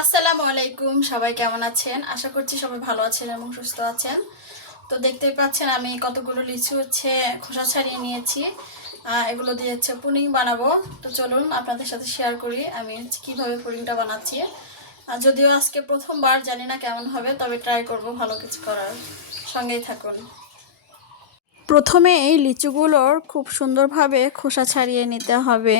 আসসালামু আলাইকুম, সবাই কেমন আছেন? আশা করছি সবাই ভালো আছেন এবং সুস্থ আছেন। তো দেখতেই পাচ্ছেন আমি কতগুলো লিচু খোসা ছাড়িয়ে নিয়েছি। এগুলো দিয়ে পুডিং বানাবো। তো চলুন আপনাদের সাথে শেয়ার করি আমি কিভাবে পুডিংটা বানাচ্ছি। যদিও আজকে প্রথমবার, জানি না কেমন হবে, তবে ট্রাই করব ভালো কিছু করার। সঙ্গেই থাকুন। প্রথমে এই লিচুগুলোর খুব সুন্দরভাবে খোসা ছাড়িয়ে নিতে হবে।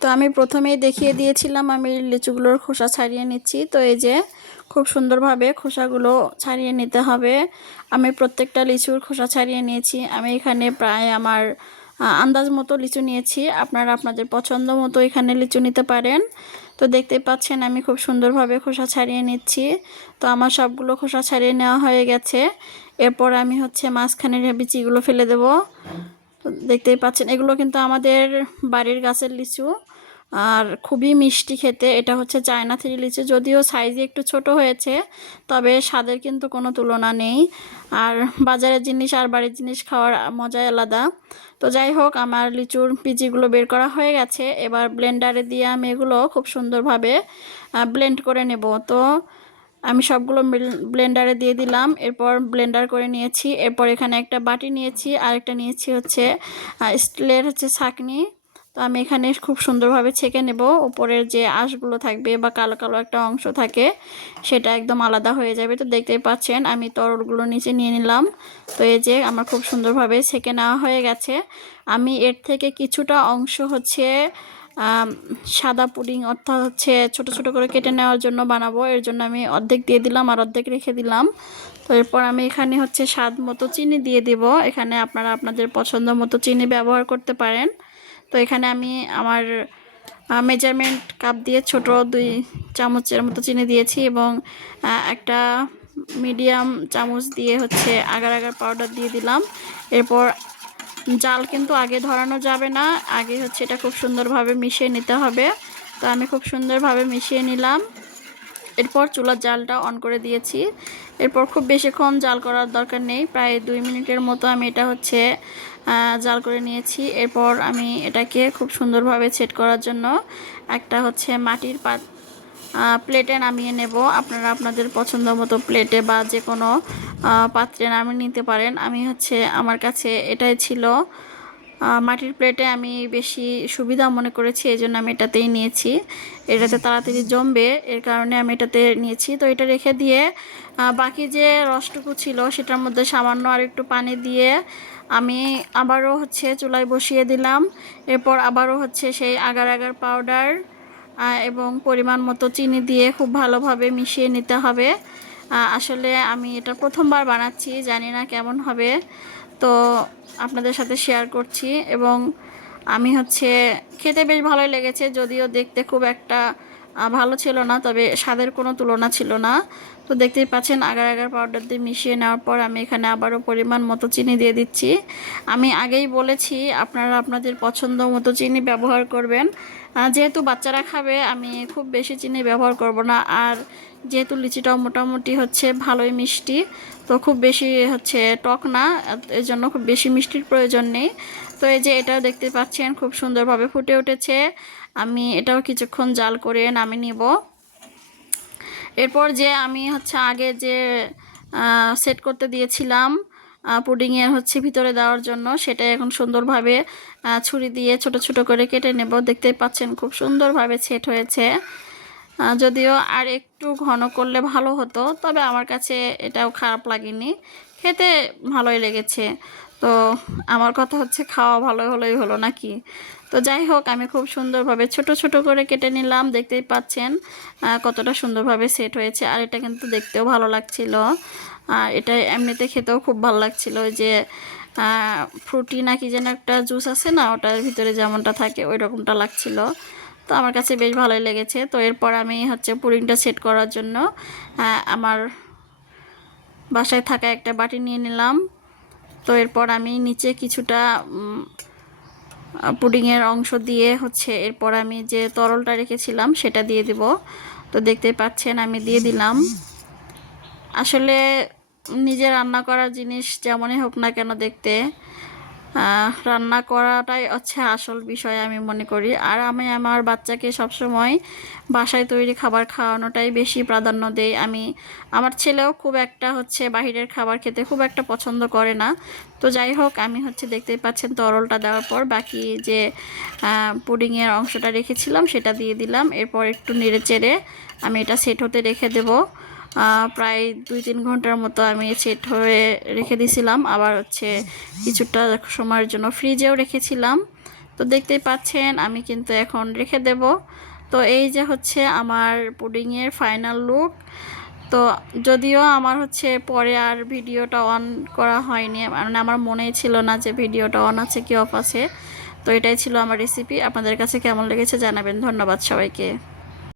তো আমি প্রথমেই দেখিয়ে দিয়েছিলাম আমি লিচুগুলোর খোসা ছাড়িয়ে নিচ্ছি। তো এই যে খুব সুন্দরভাবে খোসাগুলো ছাড়িয়ে নিতে হবে। আমি প্রত্যেকটা লিচুর খোসা ছাড়িয়ে নিয়েছি। আমি এখানে প্রায় আমার আন্দাজ মতো লিচু নিয়েছি। আপনারা আপনাদের পছন্দ মতো এখানে লিচু নিতে পারেন। তো দেখতেই পাচ্ছেন আমি খুব সুন্দরভাবে খোসা ছাড়িয়ে নিচ্ছি। তো আমার সবগুলো খোসা ছাড়িয়ে নেওয়া হয়ে গেছে। এরপর আমি মাঝখানের বিচিগুলো ফেলে দেব। তো দেখতেই পাচ্ছেন এগুলো কিন্তু আমাদের বাড়ির গাছের লিচু, আর খুবই মিষ্টি খেতে। এটা চায়না থ্রি লিচু, যদিও সাইজে একটু ছোট হয়েছে, তবে স্বাদের কিন্তু কোনো তুলনা নেই। আর বাজারের জিনিস আর বাড়ির জিনিস খাওয়ার মজাই আলাদা। তো যাই হোক, আমার লিচুর বিচিগুলো বের করা হয়ে গেছে। এবার ব্লেন্ডারে দিয়ে আমি এগুলো খুব সুন্দরভাবে ব্লেন্ড করে নেব। তো আমি সবগুলো ব্লেন্ডারে দিয়ে দিলাম। এরপর ব্লেন্ডার করে নিয়েছি। এরপর এখানে একটা বাটি নিয়েছি, আর একটা নিয়েছি স্টিলের ছাঁকনি। তো আমি এখানে খুব সুন্দরভাবে ছেঁকে নেব। উপরের যে আঁশগুলো থাকবে বা কালো কালো একটা অংশ থাকে, সেটা একদম আলাদা হয়ে যাবে। তো দেখতেই পাচ্ছেন আমি তরলগুলো নিচে নিয়ে নিলাম। তো এই যে আমার খুব সুন্দরভাবে ছেঁকে নেওয়া হয়ে গেছে। আমি এর থেকে কিছুটা অংশ সাদা পুডিং, অর্থাৎ ছোট ছোট করে কেটে নেওয়ার জন্য বানাবো। এর জন্য আমি অর্ধেক দিয়ে দিলাম আর অর্ধেক রেখে দিলাম। তো এরপর আমি এখানে স্বাদ মতো চিনি দিয়ে দেব। এখানে আপনারা আপনাদের পছন্দ মতো চিনি ব্যবহার করতে পারেন। তো এখানে আমি আমার মেজারমেন্ট কাপ দিয়ে ছোট 2 চামচের মতো চিনি দিয়েছি, এবং একটা মিডিয়াম চামচ দিয়ে আগার আগার পাউডার দিয়ে দিলাম। এরপর জাল কিন্তু আগে ধরানো যাবে না, আগে এটা খুব সুন্দরভাবে মিশিয়ে নিতে হবে। তো আমি খুব সুন্দরভাবে মিশিয়ে নিলাম। এরপর চুলার জালটা অন করে দিয়েছি। এরপর খুব বেশিক্ষণ জাল করার দরকার নেই, প্রায় 2 মিনিটের মতো আমি এটা জাল করে নিয়েছি। এরপর আমি এটাকে খুব সুন্দরভাবে সেট করার জন্য একটা মাটির প্লেটে নামিয়ে নেব। আপনারা আপনাদের পছন্দ মতো প্লেটে বা যে কোনো পাত্রে নামিয়ে নিতে পারেন। আমি আমার কাছে এটাই ছিল, মাটির প্লেটে আমি বেশি সুবিধা মনে করেছি, এই জন্য আমি এটাতেই নিয়েছি। এটাতে তাড়াতাড়ি জমবে, এর কারণে আমি এটাতে নিয়েছি। তো এটা রেখে দিয়ে বাকি যে রসটুকু ছিল সেটার মধ্যে সামান্য আর একটু পানি দিয়ে আমি আবারও চুলায় বসিয়ে দিলাম। এরপর আবারও সেই আগার আগার পাউডার এবং পরিমাণ মতো চিনি দিয়ে খুব ভালোভাবে মিশিয়ে নিতে হবে। আসলে আমি এটা প্রথমবার বানাচ্ছি, জানি না কেমন হবে। তো আপনাদের সাথে শেয়ার করছি, এবং আমি খেতে বেশ ভালোই লেগেছে, যদিও দেখতে খুব একটা ভালো ছিল না, তবে স্বাদের কোনো তুলনা ছিল না। তো দেখতেই পাচ্ছেন আগার আগার পাউডার দিয়ে মিশিয়ে নেওয়ার পর আমি এখানে আবারও পরিমাণ মতো চিনি দিয়ে দিচ্ছি। আমি আগেই বলেছি আপনারা আপনাদের পছন্দ মতো চিনি ব্যবহার করবেন। যেহেতু বাচ্চারা খাবে, আমি খুব বেশি চিনি ব্যবহার করব না। আর যেহেতু লিচিটাও মোটামুটি ভালোই মিষ্টি, তো খুব বেশি টক না, এর জন্য খুব বেশি মিষ্টির প্রয়োজন নেই। তো এই যে এটাও দেখতে পাচ্ছেন খুব সুন্দরভাবে ফুটে উঠেছে। আমি এটাও কিছুক্ষণ জাল করে নামিয়ে নিব। এরপর যে আমি আগে যে সেট করতে দিয়েছিলাম পুডিংয়ের ভিতরে দেওয়ার জন্য, সেটা এখন সুন্দরভাবে ছুরি দিয়ে ছোট ছোট করে কেটে নেব। দেখতেই পাচ্ছেন খুব সুন্দরভাবে সেট হয়েছে। যদিও আর একটু ঘন করলে ভালো হতো, তবে আমার কাছে এটাও খারাপ লাগেনি, খেতে ভালোই লেগেছে। তো আমার কথা খাওয়া ভালো হলেই হলো নাকি। তো যাই হোক, আমি খুব সুন্দরভাবে ছোট ছোট করে কেটে নিলাম। দেখতেই পাচ্ছেন কতটা সুন্দরভাবে সেট হয়েছে, আর এটা কিন্তু দেখতেও ভালো লাগছিল। আর এটা এমনিতে খেতেও খুব ভালো লাগছিল। ওই যে ফ্রুটি নাকি যেন একটা জুস আছে না, ওটার ভিতরে যেমনটা থাকে ওই রকমটা লাগছিল। তো আমার কাছে বেশ ভালোই লেগেছে। তো এরপর আমি পুডিংটা সেট করার জন্য আমার বাসায় থাকা একটা বাটি নিয়ে নিলাম। তো এরপর আমি নিচে কিছুটা পুডিংয়ের অংশ দিয়ে এরপর আমি যে তরলটা রেখেছিলাম সেটা দিয়ে দিব। তো দেখতেই পাচ্ছেন আমি দিয়ে দিলাম। আসলে নিজে রান্না করা জিনিস যেমনই হোক না কেন, দেখতে রান্না করাটাই হচ্ছে আসল বিষয় আমি মনে করি। আর আমি আমার বাচ্চাকে সবসময় বাসায় তৈরি খাবার খাওয়ানোটাই বেশি প্রাধান্য দেই। আমার ছেলেও খুব একটা হচ্ছে বাহিরের খাবার খেতে খুব একটা পছন্দ করে না। তো যাই হোক, আমি হচ্ছে দেখতেই পাচ্ছেন তরলটা দেওয়ার পর বাকি যে পুডিংয়ের অংশটা রেখেছিলাম সেটা দিয়ে দিলাম। এরপর একটু নেড়ে চেড়ে আমি এটা সেট হতে রেখে দেবো। প্রায় 2-3 ঘন্টার মতো আমি সেট হয়ে রেখে দিয়েছিলাম। আবার হচ্ছে কিছুটা সময়ের জন্য ফ্রিজেও রেখেছিলাম। তো দেখতেই পাচ্ছেন আমি কিন্তু এখন রেখে দেব। তো এই যে হচ্ছে আমার পুডিংয়ের ফাইনাল লুক। তো যদিও আমার হচ্ছে পরে আর ভিডিওটা অন করা হয়নি, মানে আমার মনেই ছিল না যে ভিডিওটা অন আছে কি অফ আছে। তো এটাই ছিল আমার রেসিপি। আপনাদের কাছে কেমন লেগেছে জানাবেন। ধন্যবাদ সবাইকে।